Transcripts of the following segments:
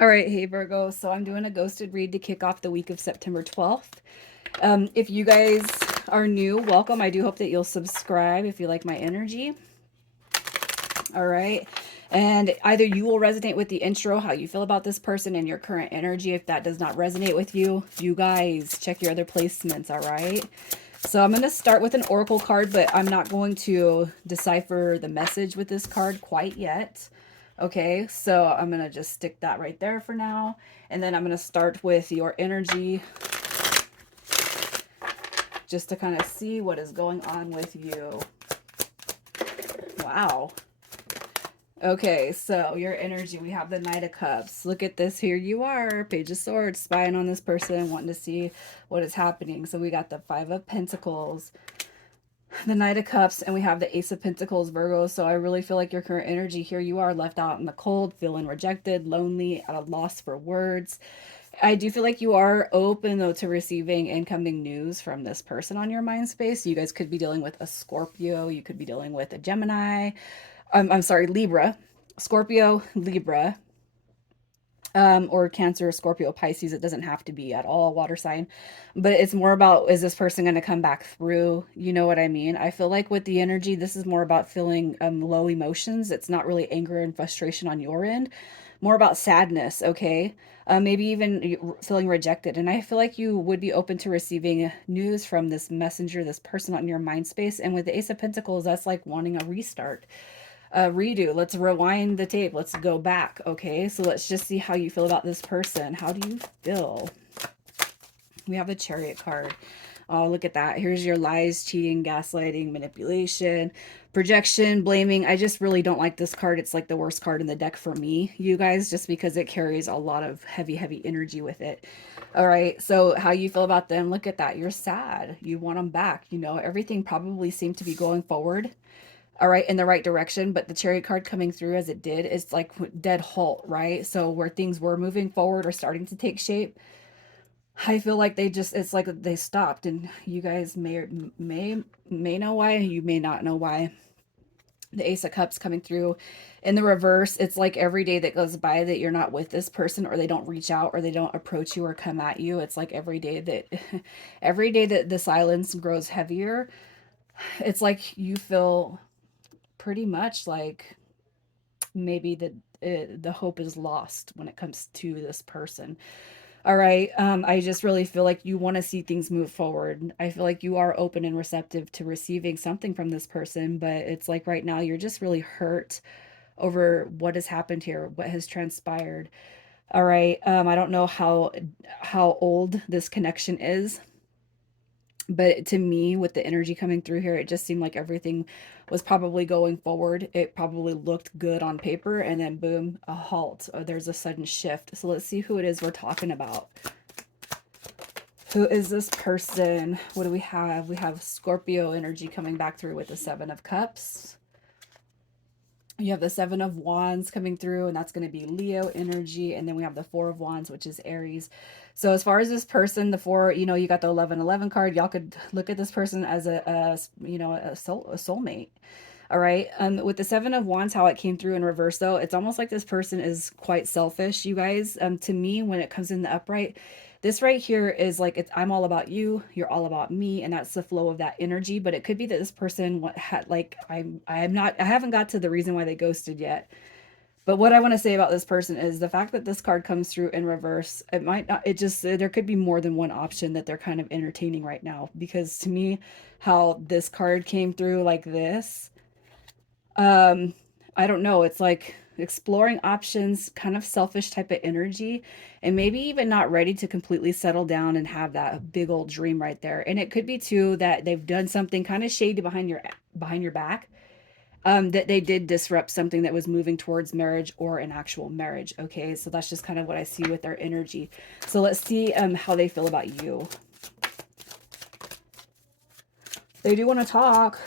All right, hey Virgo. So I'm doing a ghosted read to kick off the week of September 12th. If you guys are new, welcome. I do hope that you'll subscribe if you like my energy. All right. And either you will resonate with the intro, how you feel about this person and your current energy. If that does not resonate with you, you guys check your other placements. All right. So I'm going to start with an oracle card, but I'm not going to decipher the message with this card quite yet. Okay, so I'm going to just stick that right there for now. And then I'm going to start with your energy just to kind of see what is going on with you. Wow. Okay, so your energy, we have the Knight of Cups. Look at this. Here you are, Page of Swords, spying on this person, wanting to see what is happening. So we got the Five of Pentacles, the Knight of Cups, and we have the Ace of Pentacles, Virgo. So I really feel like your current energy, here you are, left out in the cold, feeling rejected, lonely, at a loss for words. I do feel like you are open, though, to receiving incoming news from this person on your mind space. You guys could be dealing with a Scorpio. You could be dealing with a Gemini. I'm sorry, Libra. Scorpio, Libra, or Cancer, Scorpio, Pisces. It doesn't have to be at all water sign, but it's more about, is this person going to come back through? You know what I mean? I feel like with the energy, this is more about feeling low emotions. It's not really anger and frustration on your end, more about sadness. Okay. Maybe even feeling rejected. And I feel like you would be open to receiving news from this messenger, this person on your mind space. And with the Ace of Pentacles, that's like wanting a restart, redo. Let's rewind the tape. Let's go back. Okay, so let's just see how you feel about this person. How do you feel? We have the Chariot card. Oh, look at that. Here's your lies, cheating, gaslighting, manipulation, projection, blaming. I just really don't like this card. It's like the worst card in the deck for me, you guys, just because it carries a lot of heavy, heavy energy with it. All right, so how you feel about them? Look at that. You're sad. You want them back. You know, everything probably seemed to be going forward, all right, in the right direction, but the Chariot card coming through as it did is like dead halt, right? So where things were moving forward or starting to take shape, I feel like they just, it's like they stopped. And you guys may know why, you may not know why. The Ace of Cups coming through in the reverse, it's like every day that goes by that you're not with this person, or they don't reach out, or they don't approach you or come at you, it's like every day that every day that the silence grows heavier, it's like you feel pretty much like maybe the hope is lost when it comes to this person. All right. I just really feel like you want to see things move forward. I feel like you are open and receptive to receiving something from this person, but it's like right now you're just really hurt over what has happened here, what has transpired. All right. I don't know how old this connection is, but to me, with the energy coming through here, it just seemed like everything was probably going forward. It probably looked good on paper, and then boom, a halt. There's a sudden shift. So let's see who it is we're talking about. Who is this person? What do we have? We have Scorpio energy coming back through with the Seven of Cups. You have the Seven of Wands coming through, and that's going to be Leo energy. And then we have the Four of Wands, which is Aries. So as far as this person, the four, you know, you got the 11-11 card. Y'all could look at this person as a soulmate. All right. With the Seven of Wands, how it came through in reverse, though, it's almost like this person is quite selfish, you guys. To me, when it comes in the upright, this right here is like, it's, I'm all about you, you're all about me, and that's the flow of that energy. But it could be that this person had like, I haven't got to the reason why they ghosted yet. But what I want to say about this person is the fact that this card comes through in reverse, it might not, it just, there could be more than one option that they're kind of entertaining right now. Because to me, how this card came through like this, I don't know, it's like exploring options, kind of selfish type of energy, and maybe even not ready to completely settle down and have that big old dream right there. And it could be too that they've done something kind of shady behind your back, that they did disrupt something that was moving towards marriage or an actual marriage. Okay, so that's just kind of what I see with their energy. So let's see how they feel about you. They do want to talk,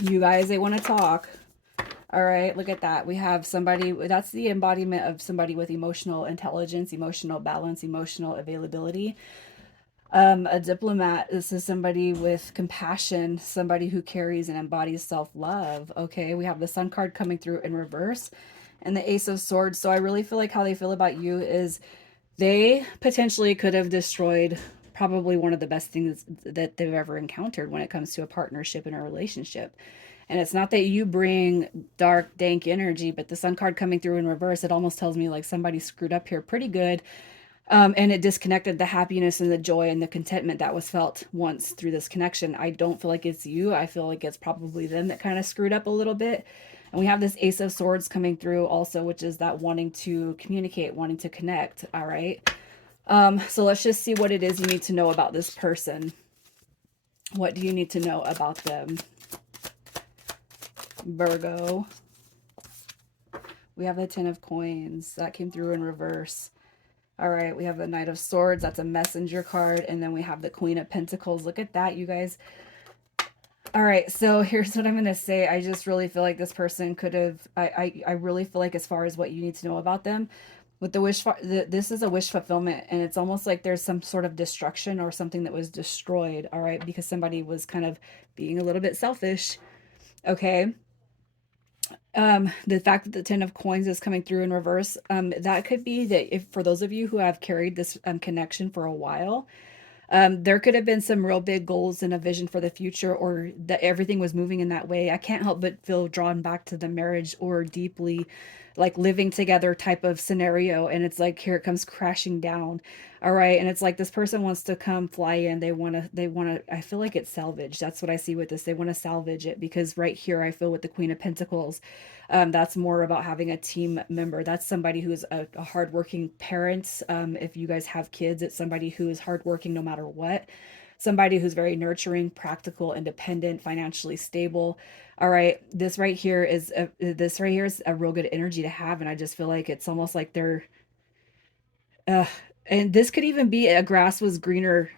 you guys. They want to talk. All right, look at that. We have somebody, that's the embodiment of somebody with emotional intelligence, emotional balance, emotional availability. A diplomat, this is somebody with compassion, somebody who carries and embodies self-love. Okay, we have the Sun card coming through in reverse. and the Ace of Swords. So I really feel like how they feel about you is they potentially could have destroyed probably one of the best things that they've ever encountered when it comes to a partnership and a relationship. And it's not that you bring dark, dank energy, but the Sun card coming through in reverse, it almost tells me like somebody screwed up here pretty good. And it disconnected the happiness and the joy and the contentment that was felt once through this connection. I don't feel like it's you. I feel like it's probably them that kind of screwed up a little bit. And we have this Ace of Swords coming through also, which is that wanting to communicate, wanting to connect. All right. So let's just see what it is you need to know about this person. What do you need to know about them? Virgo. We have the Ten of Coins. That came through in reverse. All right, we have the Knight of Swords. That's a messenger card. And then we have the Queen of Pentacles. Look at that, you guys. All right, so here's what I'm going to say. I just really feel like this person could have, I really feel like as far as what you need to know about them, with the this is a wish fulfillment, and it's almost like there's some sort of destruction or something that was destroyed, all right, because somebody was kind of being a little bit selfish, okay? The fact that the Ten of Coins is coming through in reverse, that could be that if for those of you who have carried this connection for a while, there could have been some real big goals and a vision for the future, or that everything was moving in that way. I can't help but feel drawn back to the marriage or deeply like living together type of scenario. And it's like, here it comes crashing down. All right. And it's like this person wants to come fly in. I feel like it's salvage. That's what I see with this. They want to salvage it because right here, I feel with the Queen of Pentacles, that's more about having a team member. That's somebody who is a hardworking parent. If you guys have kids, it's somebody who is hardworking no matter what. Somebody who's very nurturing, practical, independent, financially stable. All right, this right here is a real good energy to have, and I just feel like it's almost like they're, uh, and this could even be a grass was greener.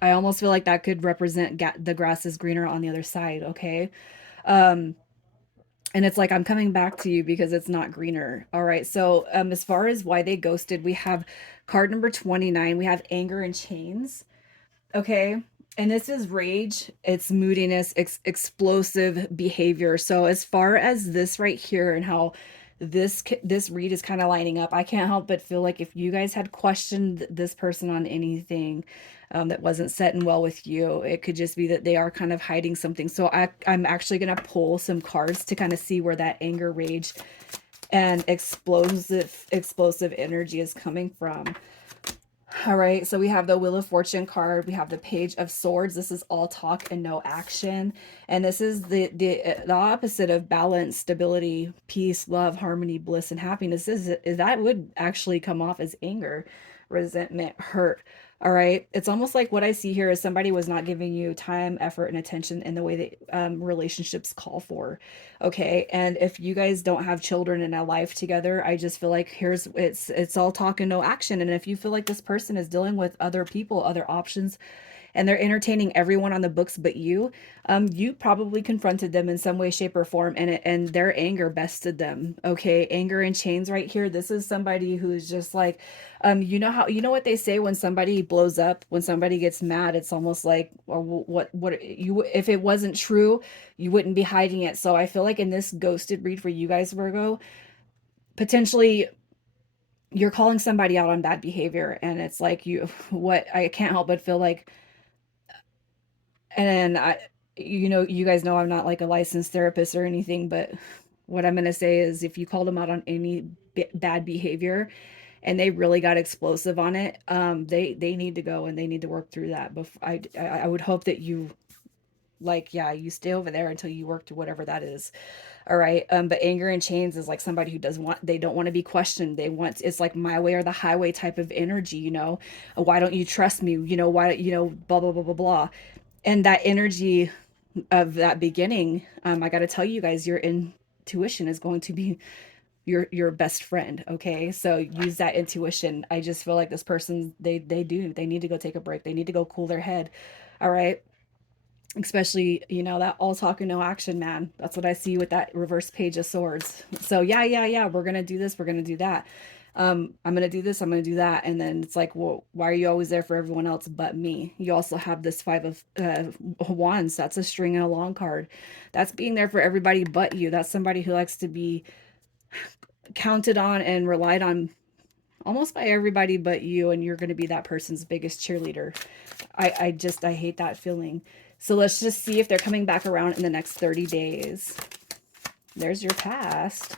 I almost feel like that could represent the grass is greener on the other side. Okay, um, and it's like I'm coming back to you because it's not greener. All right, so as far as why they ghosted, we have card number 29. We have anger and chains. Okay. And this is rage, it's moodiness, explosive behavior. So as far as this right here and how this read is kind of lining up, I can't help but feel like if you guys had questioned this person on anything that wasn't setting well with you, it could just be that they are kind of hiding something. So I'm actually going to pull some cards to kind of see where that anger, rage, and explosive energy is coming from. All right, so we have the Wheel of Fortune card. We have the Page of Swords. This is all talk and no action. And this is the opposite of balance, stability, peace, love, harmony, bliss, and happiness. That would actually come off as anger, resentment, hurt. All right. It's almost like what I see here is somebody was not giving you time, effort, and attention in the way that relationships call for. Okay. And if you guys don't have children in a life together, I just feel like it's all talk and no action. And if you feel like this person is dealing with other people, other options, and they're entertaining everyone on the books but you probably confronted them in some way, shape, or form, and their anger bested them. Okay, anger and chains right here. This is somebody who's just like, you know what they say when somebody blows up, when somebody gets mad, it's almost like, or what you if it wasn't true, you wouldn't be hiding it. So I feel like in this ghosted read for you guys, Virgo, potentially you're calling somebody out on bad behavior, and it's like you what I can't help but feel like. And you guys know I'm not like a licensed therapist or anything, but what I'm going to say is if you called them out on any bad behavior and they really got explosive on it, they need to go and they need to work through that. But I would hope that you like, yeah, you stay over there until you work through whatever that is. All right. But anger and chains is like somebody who they don't want to be questioned. It's like my way or the highway type of energy, why don't you trust me? Why, blah, blah, blah, blah, blah. And that energy of that beginning, I got to tell you guys, your intuition is going to be your best friend. Okay, so use that intuition. I just feel like this person, they need to go take a break. They need to go cool their head. All right, especially that all talk and no action, man. That's what I see with that reverse Page of Swords. So yeah, we're gonna do this, we're gonna do that. I'm gonna do this, I'm gonna do that, and then it's like, well, why are you always there for everyone else but me? You also have this Five of Wands. That's a string and a long card. That's being there for everybody but you. That's somebody who likes to be counted on and relied on almost by everybody but you, and you're going to be that person's biggest cheerleader. I hate that feeling. So let's just see if they're coming back around in the next 30 days. There's your past.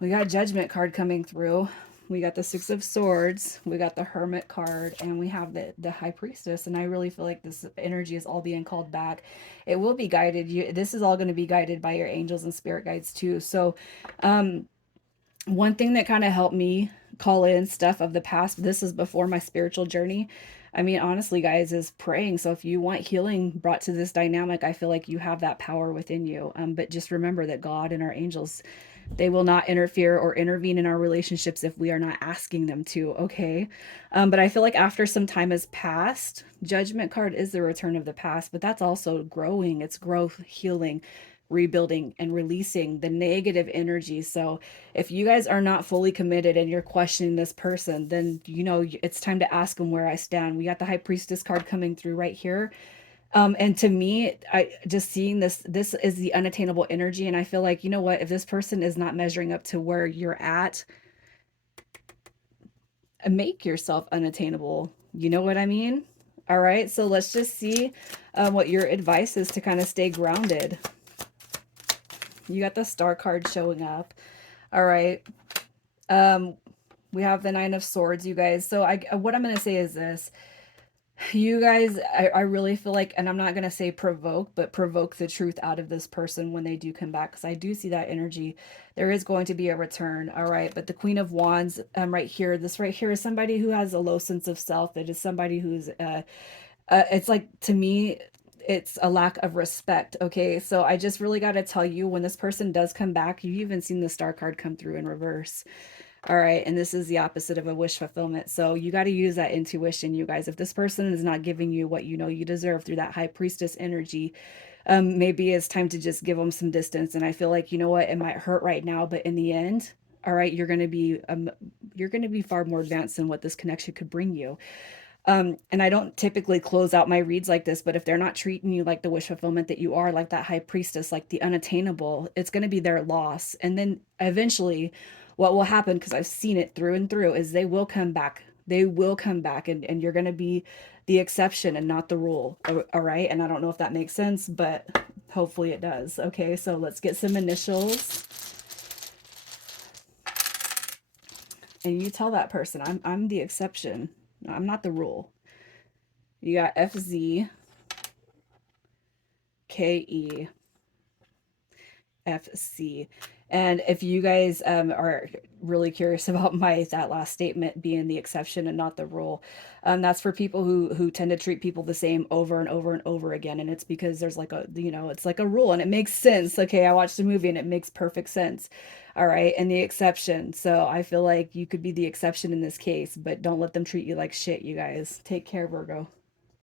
We got Judgment card coming through. We got the Six of Swords. We got the Hermit card. And we have the High Priestess. And I really feel like this energy is all being called back. It will be guided. This is all going to be guided by your angels and spirit guides too. So one thing that kind of helped me call in stuff of the past, this is before my spiritual journey. I mean, honestly, guys, is praying. So if you want healing brought to this dynamic, I feel like you have that power within you. But just remember that God and our angels, they will not interfere or intervene in our relationships if we are not asking them to, okay? But I feel like after some time has passed, Judgment card is the return of the past, but that's also growing. It's growth, healing, rebuilding, and releasing the negative energy. So if you guys are not fully committed and you're questioning this person, then it's time to ask them where I stand. We got the High Priestess card coming through right here. And to me, I just seeing this is the unattainable energy. And I feel like, you know what, if this person is not measuring up to where you're at, make yourself unattainable. You know what I mean? All right. So let's just see what your advice is to kind of stay grounded. You got the Star card showing up. All right. We have the Nine of Swords, you guys. So what I'm going to say is this. You guys, I really feel like, and I'm not going to say provoke, but provoke the truth out of this person when they do come back, because I do see that energy. There is going to be a return, all right? But the Queen of Wands right here, this right here is somebody who has a low sense of self. It is somebody who's, it's like, to me, it's a lack of respect, okay? So I just really got to tell you, when this person does come back, you've even seen the Star card come through in reverse. All right. And this is the opposite of a wish fulfillment. So you got to use that intuition, you guys. If this person is not giving you what you know you deserve through that High Priestess energy, maybe it's time to just give them some distance. And I feel like, you know what, it might hurt right now, but in the end, all right, you're going to be far more advanced than what this connection could bring you. And I don't typically close out my reads like this, but if they're not treating you like the wish fulfillment that you are, like that High Priestess, like the unattainable, it's going to be their loss. And then eventually, what will happen, because I've seen it through and through, is they will come back. They will come back, and you're going to be the exception and not the rule. All right. And I don't know if that makes sense, but hopefully it does. Okay. So let's get some initials. And you tell that person, I'm the exception. I'm not the rule. You got FZ, KE, FC. And if you guys are really curious about that last statement being the exception and not the rule, that's for people who tend to treat people the same over and over and over again. And it's because there's like it's like a rule and it makes sense. Okay, I watched the movie and it makes perfect sense. All right, and the exception. So I feel like you could be the exception in this case, but don't let them treat you like shit, you guys. Take care, Virgo.